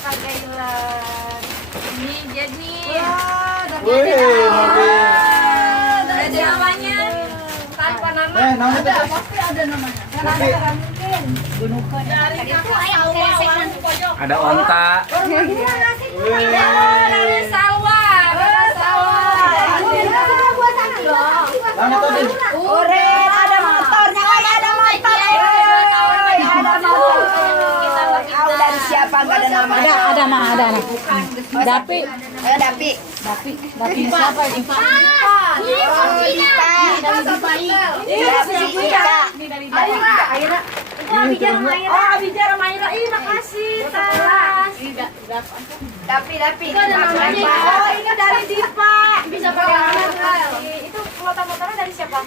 kakak Gailan. Ini jadi. Ada namanya. Tanpa nama. Namanya Pasti ada namanya. Mungkin. Dari kakak Ada onta. Dari Salwa. Kakak Salwa. Mana tadi? Uren, ada motornya, ada motor. Ada motor. Tahu dari siapa nggak ada namanya? Ada mah, ada. Dapi. Dapi. Dapi siapa itu? Abijara Maira. Ih, makasih. Tas. Dapi. Itu ada namanya. Oh, ini dari Dipa. Bisa pakai anak. Itu motor-motornya dari siapa?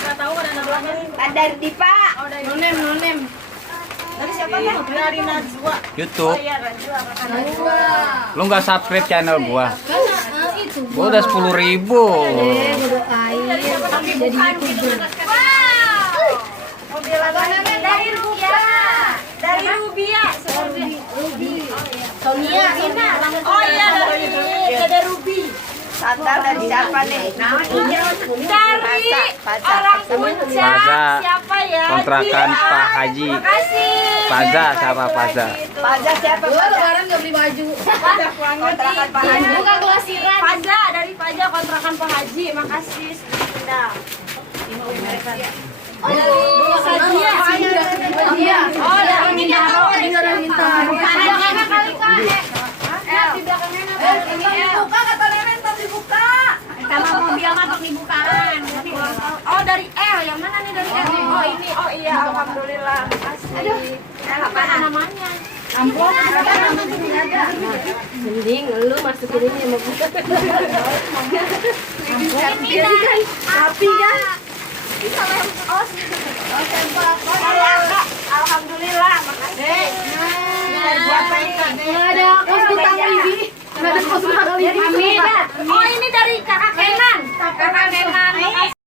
Enggak tahu ada namanya. Dari Dipa. Oh, dari Nonem. Dari siapa kan? Dari Najwa. YouTube. Iya, Najwa. Lu nggak subscribe channel gua? Itu. Gua udah 10.000. Tapi bukan gitu. Wow. Mobil dari Rubia. Dari Rubia. Sonia. Oh iya, dari Ruby. Sandal dari siapa nih? Dari orang Puncak. Paza. Siapa ya? Kontrakan Dia. Pak Haji. Makasih. Paza sama Paza. Paza siapa? Paza. Nggak beli baju. Kontrakan Pak Haji. Bukan kelasiran. Paza dari Paza kontrakan Pak Haji. Makasih. Sudah. Oh, dari Sadia. Oh, dari Mintaro. Di belakangnya kali Kak. Di belakangnya dibuka kata Nenek, ntar dibuka. Sama mobil mah tak dibukaan. Oh, dari L. Yang mana nih dari L? Oh, ini. Oh iya, alhamdulillah. Makasih. Apa namanya? Amplop. Mending lu masukin ini sama gue. Api kan? Oh, sempak. Alhamdulillah, makasih. Siapa ini? Ada kos tukang Libi. Ada kos tukang Libi. Oh, ini dari kakak Kenan. Kakak Kenan.